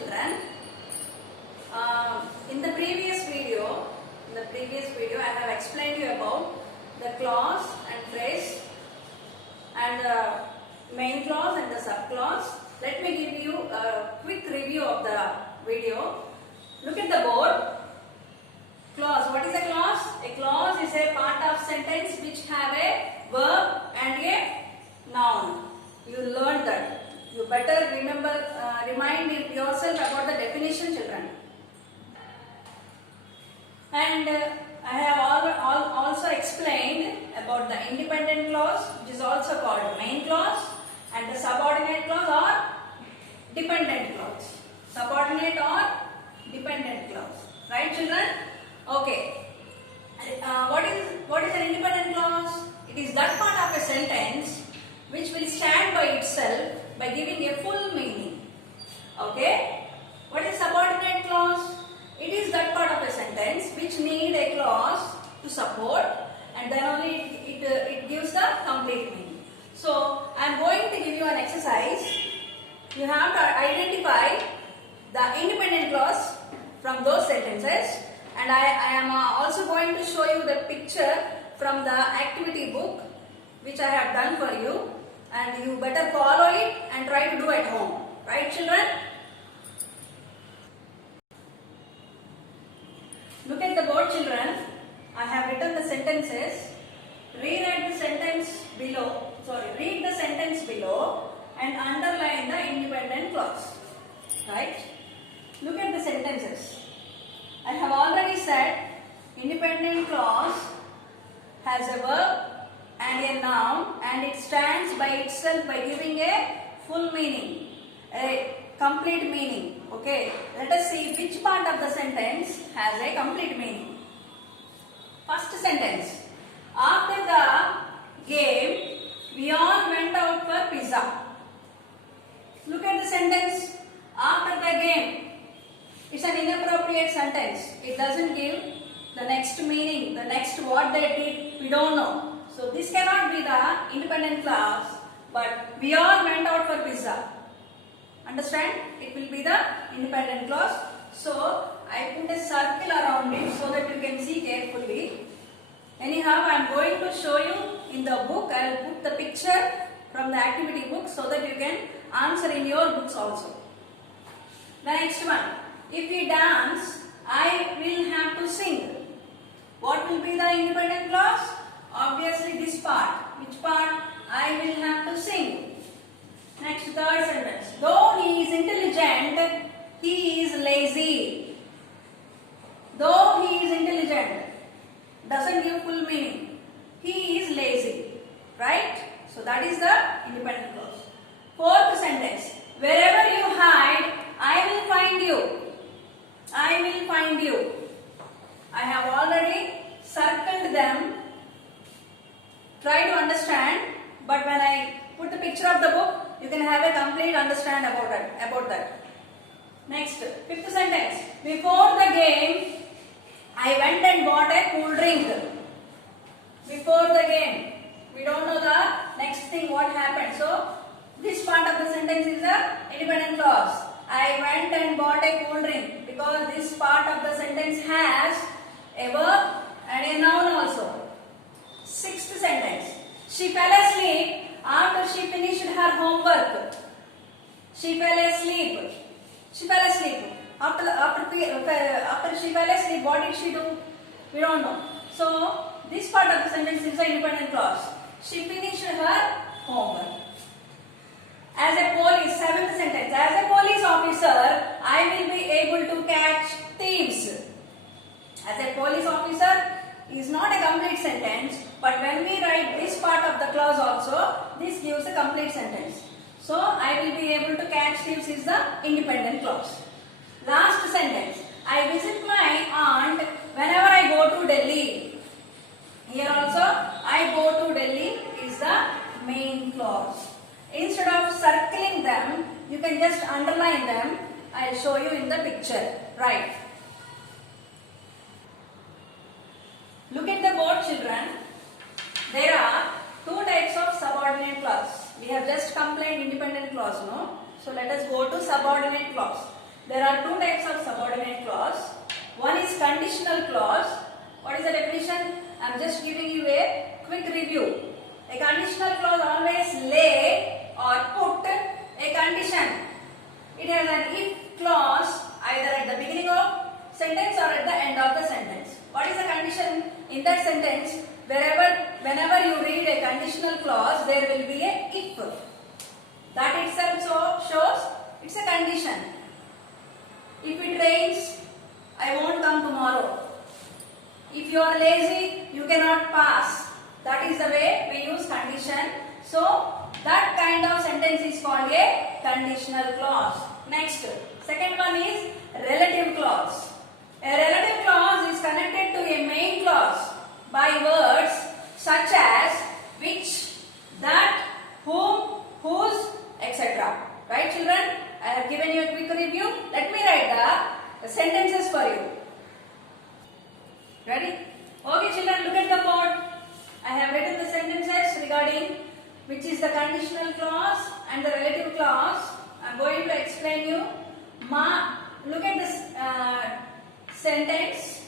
children. In the previous video, I have explained you about the clause and phrase and the main clause and the subclause. Let me give you a quick review of the video. Look at the board. Clause. What is a clause? A clause is a part of sentence which have a verb and a noun. You learned that. You better remind yourself about the definition, children. And I have also explained about the independent clause, which is also called main clause, and the subordinate clause or dependent clause. Subordinate or dependent clause. Right, children? Okay. What is an independent clause? It is that part of a sentence which will stand by itself by giving a full meaning. Okay. What is subordinate clause? It is that part of a sentence which need a clause to support, and then only it gives the complete meaning. So I am going to give you an exercise. You have to identify the independent clause from those sentences, and I am also going to show you the picture from the activity book which I have done for you, and you better follow it and try to do at home. Right, children? Look at the board, children. I have written the sentences. Read the sentence below and underline the independent clause. Right? Look at the sentences. I have already said independent clause has a verb and a noun, and it stands by itself by giving a full meaning, a complete meaning. Okay, let us see which part of the sentence has a complete meaning. First sentence. After the game, we all went out for pizza. Look at the sentence. After the game. It's an inappropriate sentence. It doesn't give the next meaning, the next what they did, we don't know. So this cannot be the independent clause, but we all went out for pizza. Understand? It will be the independent clause. So I put a circle around it so that you can see carefully. Anyhow, I am going to show you in the book. I will put the picture from the activity book so that you can answer in your books also. The next one. If we dance, I will have to sing. What will be the independent clause? Obviously this part. Which part? I will have to sing. Next, third sentence. Though he is intelligent, he is lazy. Though he is intelligent, doesn't give full meaning. He is lazy. Right? So that is the independent clause. Fourth sentence. Wherever you hide, I will find you. I will find you. I have already circled them. Try to understand, but when I put the picture of the book, you can have a complete understanding about that. Next, fifth sentence. Before the game, I went and bought a cool drink. Before the game. We don't know the next thing what happened. So, this part of the sentence is the independent clause. I went and bought a cool drink, because this part of the sentence has a verb and a noun also. Sixth sentence. She fell asleep after she finished her homework. She fell asleep. She fell asleep. After she fell asleep, what did she do? We don't know. So, this part of the sentence is the independent clause. She finished her homework. As a police, seventh sentence. As a police officer, I will be able to catch thieves. As a police officer is not a complete sentence, but when we write this part of the clause also, this gives a complete sentence. So, I will be able to catch thieves is the independent clause. Last sentence. I visit my aunt whenever I go to Delhi. Here also, I go to Delhi is the main clause. Instead of circling them, you can just underline them. I will show you in the picture. Right. Look at the board, children. There are two types of subordinate clause. We have just complained independent clause, no? So let us go to subordinate clause. there are two types of subordinate clause. One is conditional clause. What is the definition? I am just giving you a quick review. A conditional clause always lay or put a condition. It has an if clause either at the beginning of sentence or at the end of the sentence. What is the condition in that sentence? Whenever you read a conditional clause, there will be a if. That itself shows it's a condition. If it rains, I won't come tomorrow. If you are lazy, you cannot pass. That is the way we use condition. So, that kind of sentence is called a conditional clause. Next, second one is relative clause. A relative clause is connected to a main clause by words such as which, that, whom, whose, etc. Right, children? I have given you a quick review. Let me write the sentences for you. Ready? Okay, children, look at the board. I have written the sentences regarding which is the conditional clause and the relative clause. I am going to explain you. Look at this sentence.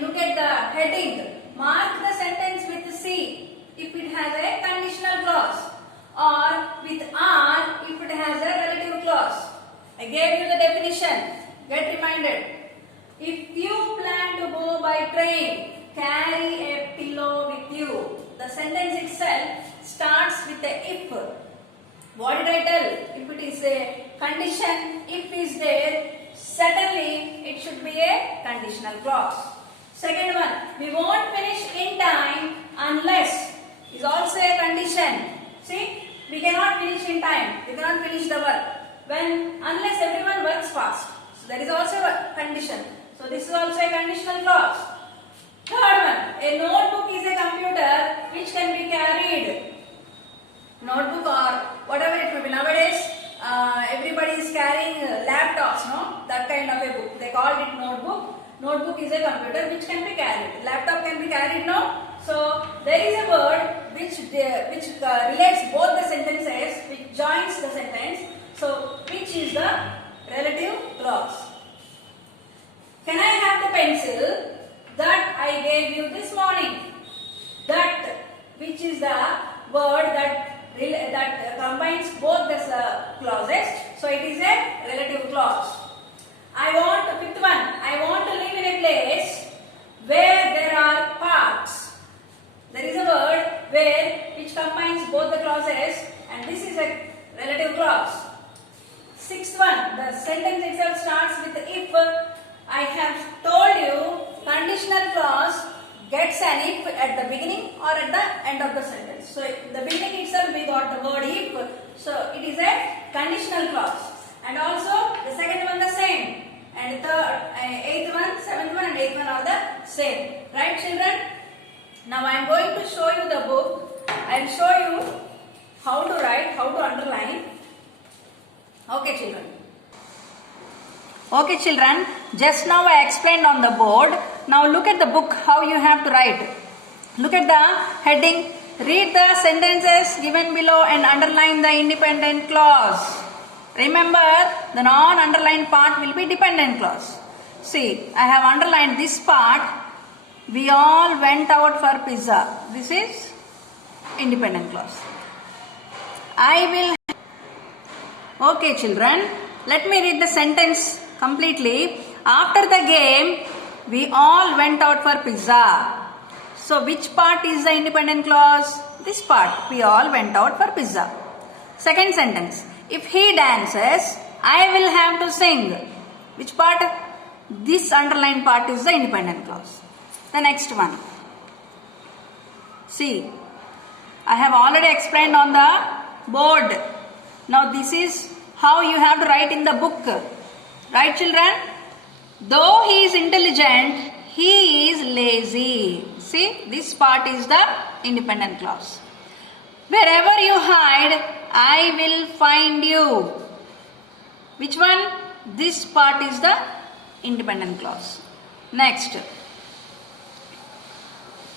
Look at the heading. Mark the sentence with C if it has a conditional clause, or with R if it has a relative clause. I gave you the definition. Get reminded. If you plan to go by train, carry a pillow with you. The sentence itself starts with a if. What did I tell? If it is a condition, if is there, certainly it should be a conditional clause. Second one, we won't finish in time unless is also a condition. See, we cannot finish in time. We cannot finish the work unless everyone works fast. So there is also a condition. So this is also a conditional clause. Third one, a notebook is a computer which can be carried. Notebook or whatever it may be. Nowadays, everybody is carrying laptops, no? That kind of a book. They called it notebook. Notebook is a computer which can be carried. Laptop can be carried, no? So there is a word which relates both the sentences, which joins the sentence. So which is the relative clause? Can I have the pencil that I gave you this morning? That, which is the word that combines both the clauses. So it is a relative clause. Fifth one, I want to live in a place where there are parks. There is a word which combines both the clauses, and this is a relative clause. Sixth one, the sentence itself starts with if. I have told you conditional clause gets an if at the beginning or at the end of the sentence. So the beginning itself we got the word if. So it is a conditional clause. And also the second one the same. And the eighth one, seventh one and eighth one are the same. Right, children? Now I am going to show you the book. I will show you how to write, how to underline. Okay, children. Okay, children. Just now I explained on the board. Now look at the book how you have to write. Look at the heading. Read the sentences given below and underline the independent clause. Remember, the non-underlined part will be dependent clause. See, I have underlined this part. We all went out for pizza. This is independent clause. Okay, children. Let me read the sentence completely. After the game, we all went out for pizza. So, which part is the independent clause? This part. We all went out for pizza. Second sentence. If he dances, I will have to sing. Which part? This underlined part is the independent clause. The next one. See, I have already explained on the board. Now this is how you have to write in the book. Right, children? Though he is intelligent, he is lazy. See, this part is the independent clause. Wherever you hide, I will find you. Which one? This part is the independent clause. Next.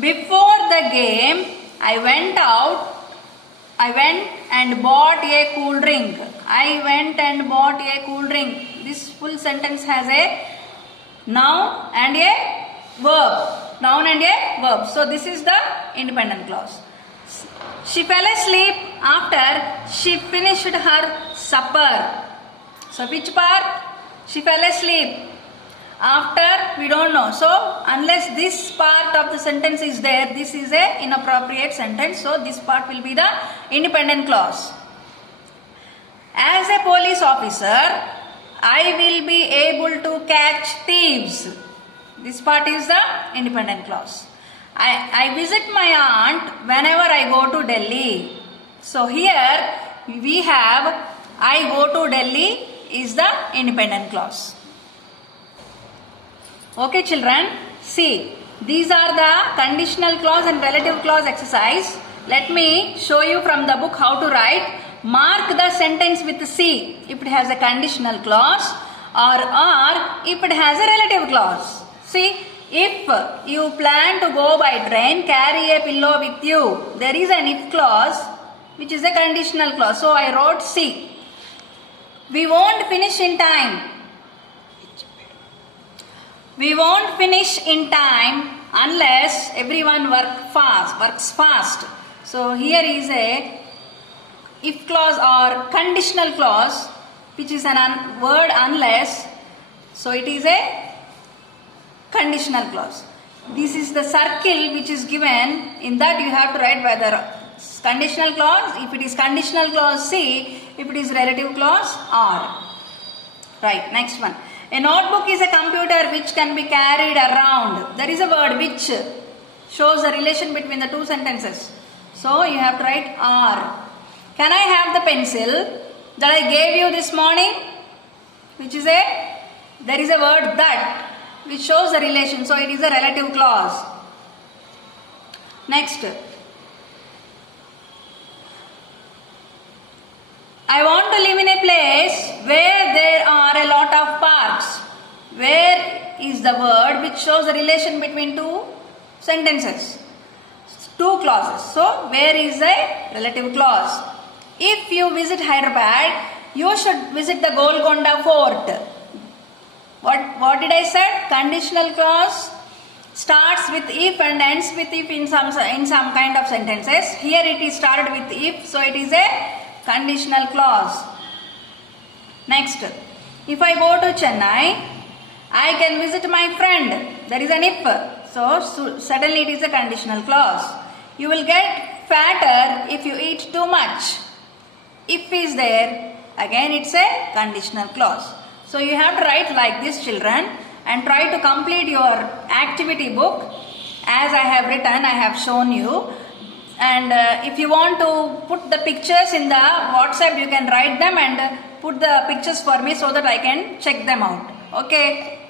Before the game, I went out I went and bought a cool drink. I went and bought a cool drink. This full sentence has a noun and a verb. Noun and a verb. So this is the independent clause. She fell asleep after she finished her supper. So which part? She fell asleep. After, we don't know. So unless this part of the sentence is there, this is a inappropriate sentence. So this part will be the independent clause. As a police officer, I will be able to catch thieves. This part is the independent clause. I visit my aunt whenever I go to Delhi. So here we have I go to Delhi is the independent clause. Okay children, see, these are the conditional clause and relative clause exercise. Let me show you from the book how to write. Mark the sentence with C if it has a conditional clause or if it has a relative clause. See, if you plan to go by train, carry a pillow with you. There is an if clause which is a conditional clause. So I wrote C. We won't finish in time. We won't finish in time unless everyone works fast. So here is a if clause or conditional clause which is an word unless. So it is a conditional clause. This is the circle which is given. In that you have to write whether conditional clause, if it is conditional clause C, if it is relative clause R. Right, next one. A notebook is a computer which can be carried around. There is a word which shows the relation between the two sentences. So you have to write R. Can I have the pencil that I gave you this morning? Which is there is a word that which shows the relation. So it is a relative clause. Next. I want to live in a place where there are a lot of parks. Where is the word which shows the relation between two sentences? Two clauses. So, where is a relative clause? If you visit Hyderabad, you should visit the Golconda Fort. What did I say? Conditional clause starts with if and ends with if in some kind of sentences. Here it is started with if, so it is a conditional clause. Next, if I go to Chennai, I can visit my friend. There is an if. So suddenly it is a conditional clause. You will get fatter if you eat too much. If is there, again it's a conditional clause. So you have to write like this, children, and try to complete your activity book as I have written, I have shown you. And if you want to put the pictures in the WhatsApp, you can write them and put the pictures for me so that I can check them out. Okay.